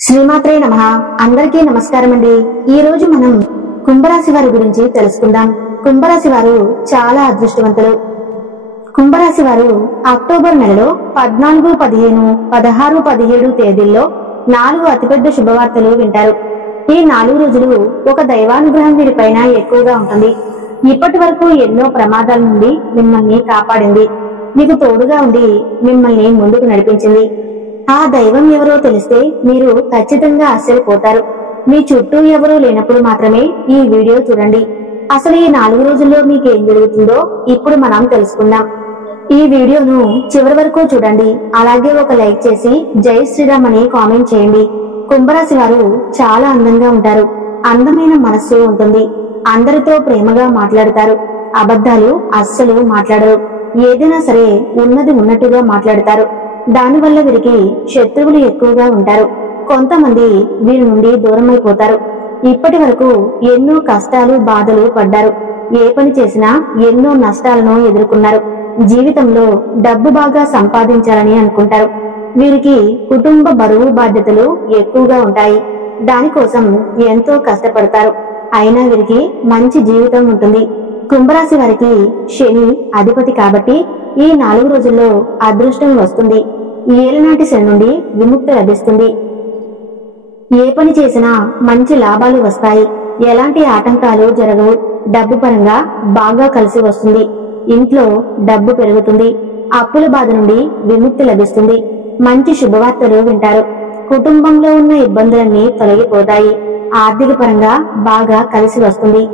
శ్రీమాత్రే నమః. అందరికీ నమస్కారం అండి. ఈ రోజు మనం కుంభరాశి వారి గురించి తెలుసుకుందాం. కుంభరాశి వారు చాలా అదృష్టవంతులు. కుంభరాశి వారు అక్టోబర్ నెలలో 14, 15, 16, 17 తేదీల్లో 4 అతిపెద్ద శుభవార్తలు వింటారు. ఈ 4 రోజులు ఒక దైవానుగ్రహం వీరిపైన ఎక్కువగా ఉంటుంది. ఇప్పటి వరకు ఎన్నో ప్రమాదాల నుండి మిమ్మల్ని కాపాడింది, మీకు తోడుగా ఉండి మిమ్మల్ని ముందుకు నడిపించింది. ఆ దైవం ఎవరో తెలిస్తే మీరు ఖచ్చితంగా ఆశ్చర్యపోతారు. మీ చుట్టూ ఎవరూ లేనప్పుడు మాత్రమే ఈ వీడియో చూడండి. అసలు ఈ 4 రోజుల్లో మీకేం జరుగుతుందో ఇప్పుడు మనం తెలుసుకుందాం. ఈ వీడియోను చివరి వరకు చూడండి. అలాగే ఒక లైక్ చేసి జై శ్రీరామ్ అని కామెంట్ చేయండి. కుంభరాశి వారు చాలా అందంగా ఉంటారు. అందమైన మనస్సు ఉంటుంది. అందరితో ప్రేమగా మాట్లాడతారు. అబద్ధాలు అస్సలు మాట్లాడరు. ఏదైనా సరే ఉన్నది ఉన్నట్టుగా మాట్లాడతారు. దానివల్ల వీరికి శత్రువులు ఎక్కువగా ఉంటారు. కొంతమంది వీరి నుండి దూరమైపోతారు. ఇప్పటి వరకు ఎన్నో కష్టాలు బాధలు పడ్డారు. ఏ పని చేసినా ఎన్నో నష్టాలను ఎదుర్కొన్నారు. జీవితంలో డబ్బు బాగా సంపాదించాలని అనుకుంటారు. వీరికి కుటుంబ బరువు బాధ్యతలు ఎక్కువగా ఉంటాయి. దానికోసం ఎంతో కష్టపడతారు. అయినా వీరికి మంచి జీవితం ఉంటుంది. కుంభరాశి వారికి శని అధిపతి కాబట్టి ఈ 4 రోజుల్లో అదృష్టం వస్తుంది. ఏలనాటి శని నుండి విముక్తి లభిస్తుంది. ఏ పని చేసినా మంచి లాభాలు వస్తాయి. ఎలాంటి ఆటంకాలు జరగవు. డబ్బు పరంగా బాగా కలిసి వస్తుంది. ఇంట్లో డబ్బు పెరుగుతుంది. అప్పుల బాధ నుండి విముక్తి లభిస్తుంది. మంచి శుభవార్తలు వింటారు. కుటుంబంలో ఉన్న ఇబ్బందులన్నీ తొలగిపోతాయి. ఆర్థిక పరంగా బాగా కలిసి వస్తుంది.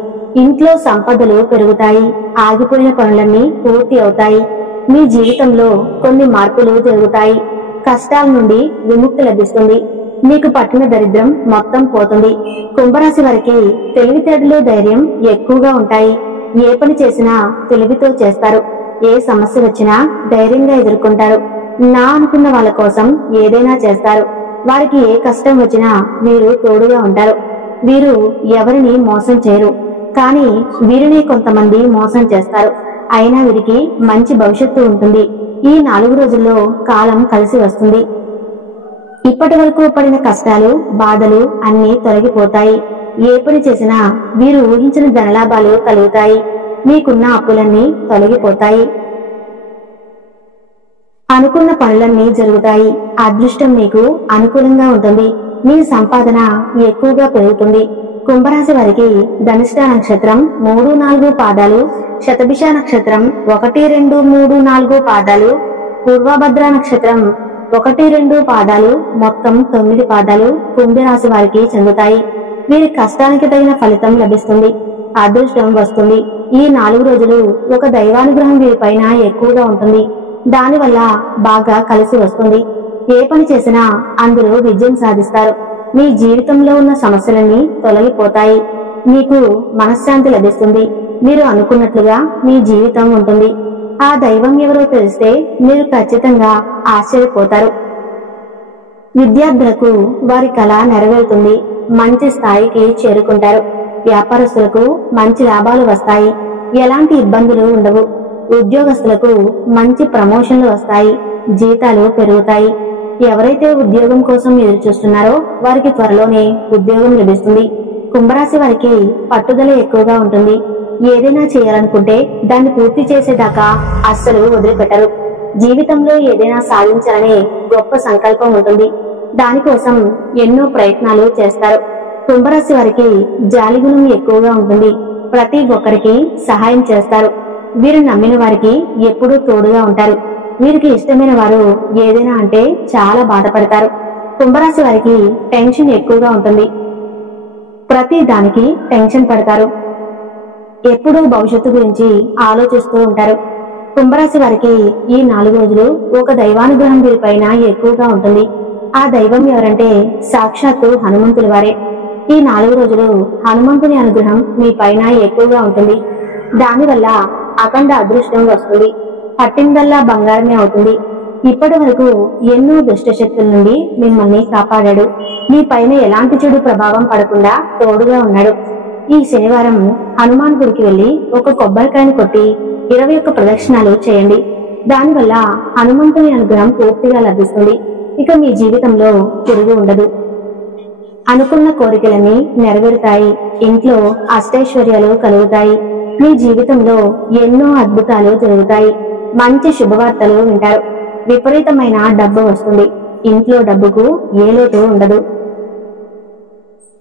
ఇంట్లో సంపదలు పెరుగుతాయి. ఆగిపోయిన పనులన్నీ పూర్తి అవుతాయి. మీ జీవితంలో కొన్ని మార్పులు జరుగుతాయి. కష్టాల నుండి విముక్తి లభిస్తుంది. మీకు పట్టిన దరిద్రం మొత్తం పోతుంది. కుంభరాశి వారికి తెలివితేటలు ధైర్యం ఎక్కువగా ఉంటాయి. ఏ పని చేసినా తెలివితో చేస్తారు. ఏ సమస్య వచ్చినా ధైర్యంగా ఎదుర్కొంటారు. నా అనుకున్న వాళ్ళ కోసం ఏదైనా చేస్తారు. వారికి ఏ కష్టం వచ్చినా మీరు తోడుగా ఉంటారు. వీరు ఎవరిని మోసం చేయరు. కానీ వీరిని కొంతమంది మోసం చేస్తారు. అయినా వీరికి మంచి భవిష్యత్తు ఉంటుంది. ఈ 4 రోజుల్లో కాలం కలిసి వస్తుంది. ఇప్పటి వరకు పడిన కష్టాలు బాధలు అన్ని తొలగిపోతాయి. ఏ పని చేసినా వీరు ఊహించిన ధనలాభాలు కలుగుతాయి. మీకున్న అప్పులన్నీ తొలగిపోతాయి. అనుకున్న పనులన్నీ జరుగుతాయి. అదృష్టం మీకు అనుకూలంగా ఉంటుంది. మీ సంపాదన ఎక్కువగా పెరుగుతుంది. కుంభరాశి వారికి ధనిష్ట నక్షత్రం 3, 4 పాదాలు, శతభిష నక్షత్రం 1, 2, 3, 4 పాదాలు, పూర్వభద్ర నక్షత్రం 1, 2 పాదాలు, మొత్తం 9 పాదాలు కుంభరాశి వారికి చెందుతాయి. వీరి కష్టానికి తగిన ఫలితం లభిస్తుంది. అదృష్టం వస్తుంది. ఈ 4 రోజులు ఒక దైవానుగ్రహం వీరిపైన ఎక్కువగా ఉంటుంది. దానివల్ల బాగా కలిసి వస్తుంది. ఏ పని చేసినా అందులో విజయం సాధిస్తారు. మీ జీవితంలో ఉన్న సమస్యలన్నీ తొలగిపోతాయి. మీకు మనశ్శాంతి లభిస్తుంది. మీరు అనుకున్నట్లుగా మీ జీవితం ఉంటుంది. ఆ దైవం ఎవరో తెలిస్తే మీరు ఖచ్చితంగా ఆశ్చర్యపోతారు. విద్యార్థులకు వారి కళ నెరవేరుతుంది. మంచి స్థాయికి చేరుకుంటారు. వ్యాపారస్తులకు మంచి లాభాలు వస్తాయి. ఎలాంటి ఇబ్బందులు ఉండవు. ఉద్యోగస్తులకు మంచి ప్రమోషన్లు వస్తాయి. జీతాలు పెరుగుతాయి. ఎవరైతే ఉద్యోగం కోసం ఎదురు చూస్తున్నారో వారికి త్వరలోనే ఉద్యోగం లభిస్తుంది. కుంభరాశి వారికి పట్టుదల ఎక్కువగా ఉంటుంది. ఏదైనా చేయాలనుకుంటే దాన్ని పూర్తి చేసేదాకా అస్సలు వదిలిపెట్టరు. జీవితంలో ఏదైనా సాధించాలనే గొప్ప సంకల్పం ఉంటుంది. దానికోసం ఎన్నో ప్రయత్నాలు చేస్తారు. కుంభరాశి వారికి జాలిగుణం ఎక్కువగా ఉంటుంది. ప్రతి ఒక్కరికి సహాయం చేస్తారు. వీరు నమ్మిన వారికి ఎప్పుడూ తోడుగా ఉంటారు. వీరికి ఇష్టమైన వారు ఏదైనా అంటే చాలా బాధపడతారు. కుంభరాశి వారికి టెన్షన్ ఎక్కువగా ఉంటుంది. ప్రతి దానికి టెన్షన్ పడతారు. ఎప్పుడూ భవిష్యత్తు గురించి ఆలోచిస్తూ ఉంటారు. కుంభరాశి వారికి ఈ 4 రోజులు ఒక దైవానుగ్రహం వీరిపైన ఎక్కువగా ఉంటుంది. ఆ దైవం ఎవరంటే సాక్షాత్తు హనుమంతుల వారే. ఈ 4 రోజులు హనుమంతుని అనుగ్రహం మీ పైన ఎక్కువగా ఉంటుంది. దానివల్ల అఖండ అదృష్టం వస్తుంది. పట్టిందల్లా బంగారమే అవుతుంది. ఇప్పటి వరకు ఎన్నో దుష్ట శక్తుల నుండి మిమ్మల్ని కాపాడాడు. మీ పైన ఎలాంటి చెడు ప్రభావం పడకుండా తోడుగా ఉన్నాడు. ఈ శనివారం హనుమాన్ గుడికి వెళ్లి ఒక కొబ్బరికాయను కొట్టి 21 ప్రదక్షిణాలు చేయండి. దానివల్ల హనుమంతుని అనుగ్రహం పూర్తిగా లభిస్తుంది. ఇక మీ జీవితంలో తిరుగు ఉండదు. అనుకున్న కోరికలన్నీ నెరవేరుతాయి. ఇంట్లో అష్టైశ్వర్యాలు కలుగుతాయి. మీ జీవితంలో ఎన్నో అద్భుతాలు జరుగుతాయి. మంచి శుభవార్తలు వింటారు. విపరీతమైన డబ్బు వస్తుంది. ఇంట్లో డబ్బుకు ఏ లోటు ఉండదు.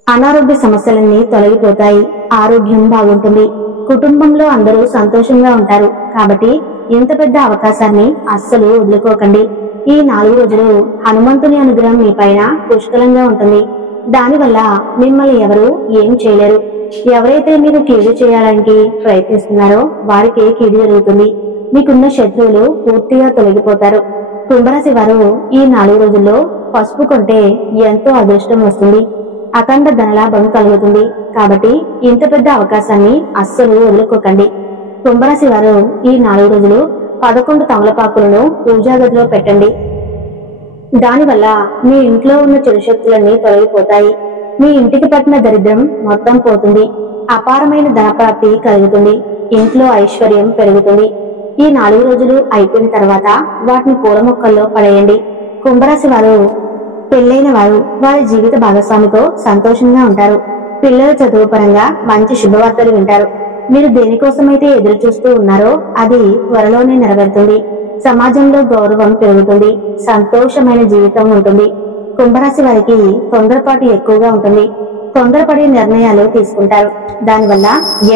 అనారోగ్య సమస్యలన్నీ తొలగిపోతాయి. ఆరోగ్యం బాగుంటుంది. కుటుంబంలో అందరూ సంతోషంగా ఉంటారు. కాబట్టి ఇంత పెద్ద అవకాశాన్ని అస్సలు వదులుకోకండి. ఈ 4 రోజులు హనుమంతుని అనుగ్రహం మీ పైన పుష్కలంగా ఉంటుంది. దానివల్ల మిమ్మల్ని ఎవరు ఏం చేయలేరు. ఎవరైతే మీరు కీడు చేయడానికి ప్రయత్నిస్తున్నారో వారికి కీడు జరుగుతుంది. మీకున్న శత్రువులు పూర్తిగా తొలగిపోతారు. కుంభరాశి వారు ఈ 4 రోజుల్లో పసుపు కొంటే ఎంతో అదృష్టం వస్తుంది. అఖండ ధనలాభం కలుగుతుంది. కాబట్టి ఇంత పెద్ద అవకాశాన్ని అస్సలు వదులుకోకండి. కుంభరాశి వారు ఈ 4 రోజులు 11 తమలపాకులను పూజా గదిలో పెట్టండి. దానివల్ల మీ ఇంట్లో ఉన్న చెడు శక్తులన్నీ తొలగిపోతాయి. మీ ఇంటికి పట్టిన దరిద్రం మొత్తం పోతుంది. అపారమైన ధనప్రాప్తి కలుగుతుంది. ఇంట్లో ఐశ్వర్యం పెరుగుతుంది. ఈ 4 రోజులు అయిపోయిన తర్వాత వాటిని పూల మొక్కల్లో పడేయండి. కుంభరాశి వారు పెళ్లైన వారు వారి జీవిత భాగస్వామితో సంతోషంగా ఉంటారు. పిల్లల చదువు పరంగా మంచి శుభవార్తలు వింటారు. మీరు దేనికోసమైతే ఎదురు చూస్తూ ఉన్నారో అది త్వరలోనే నెరవేరుతుంది. సమాజంలో గౌరవం పెరుగుతుంది. సంతోషమైన జీవితం ఉంటుంది. కుంభరాశి వారికి తొందరపాటు ఎక్కువగా ఉంటుంది. తొందరపడి నిర్ణయాలు తీసుకుంటారు. దానివల్ల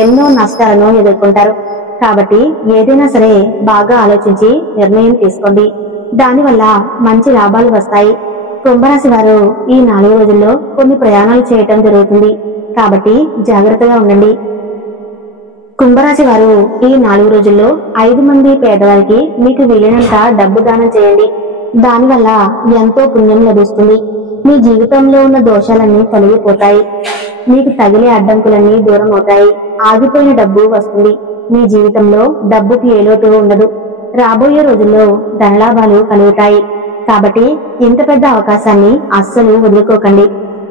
ఎన్నో నష్టాలను ఎదుర్కొంటారు. కాబట్టి ఏదైనా సరే బాగా ఆలోచించి నిర్ణయం తీసుకోండి. దానివల్ల మంచి లాభాలు వస్తాయి. కుంభరాశి వారు ఈ 4 రోజుల్లో కొన్ని ప్రయాణాలు చేయటం జరుగుతుంది. కాబట్టి జాగ్రత్తగా ఉండండి. కుంభరాశి వారు ఈ 4 రోజుల్లో 5 మంది పేదవారికి మీకు వీలైనంత డబ్బు దానం చేయండి. దానివల్ల ఎంతో పుణ్యం లభిస్తుంది. మీ జీవితంలో ఉన్న దోషాలన్నీ తొలగిపోతాయి. మీకు తగిలే అడ్డంకులన్నీ దూరం అవుతాయి. ఆగిపోయిన డబ్బు వస్తుంది. మీ జీవితంలో డబ్బుకి ఏ లోటు ఉండదు. రాబోయే రోజుల్లో ధనలాభాలు కలుగుతాయి. కాబట్టి ఇంత పెద్ద అవకాశాన్ని అస్సలు వదులుకోకండి.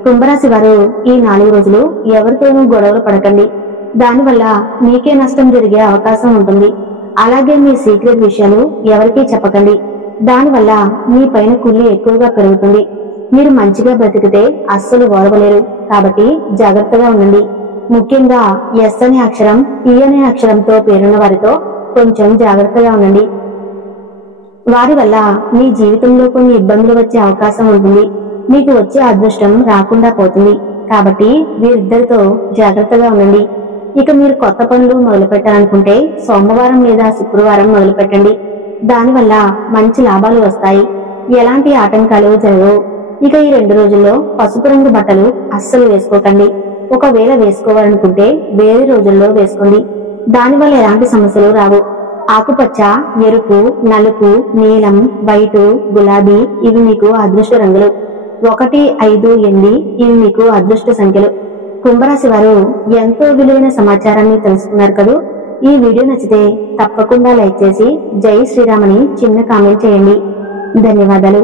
కుంభరాశి వారు ఈ 4 రోజులు ఎవరితోనూ గొడవలు పడకండి. దానివల్ల మీకే నష్టం జరిగే అవకాశం ఉంటుంది. అలాగే మీ సీక్రెట్ విషయాలు ఎవరికీ చెప్పకండి. దానివల్ల మీ పైన కుళ్ళు ఎక్కువగా పెరుగుతుంది. మీరు మంచిగా బ్రతికితే అస్సలు ఓర్వలేరు. కాబట్టి జాగ్రత్తగా ఉండండి. ముఖ్యంగా ఎస్ అనే అక్షరం, టీ అనే అక్షరంతో పేరున్న వారితో కొంచెం జాగ్రత్తగా ఉండండి. వారి వల్ల మీ జీవితంలో కొన్ని ఇబ్బందులు వచ్చే అవకాశం ఉంటుంది. మీకు వచ్చే అదృష్టం రాకుండా పోతుంది. కాబట్టి వీరిద్దరితో జాగ్రత్తగా ఉండండి. ఇక మీరు కొత్త పనులు మొదలు పెట్టాలనుకుంటే సోమవారం లేదా శుక్రవారం మొదలు పెట్టండి. దానివల్ల మంచి లాభాలు వస్తాయి. ఎలాంటి ఆటంకాలు జరగవు. ఇక ఈ 2 రోజుల్లో పసుపు రంగు బట్టలు అస్సలు వేసుకోకండి. ఒకవేళ వేసుకోవాలనుకుంటే వేరే రోజుల్లో వేసుకోండి. దానివల్ల ఎలాంటి సమస్యలు రావు. ఆకుపచ్చ, ఎరుపు, నలుపు, నీలం, వైటు, గులాబీ ఇవి మీకు అదృష్ట రంగులు. 1, 5, 8 ఇవి మీకు అదృష్ట సంఖ్యలు. కుంభరాశి వారు ఎంతో విలువైన సమాచారాన్ని తెలుసుకున్నారు కదూ. ఈ వీడియో నచ్చితే తప్పకుండా లైక్ చేసి జై శ్రీరామ్ అని చిన్న కామెంట్ చేయండి. ధన్యవాదాలు.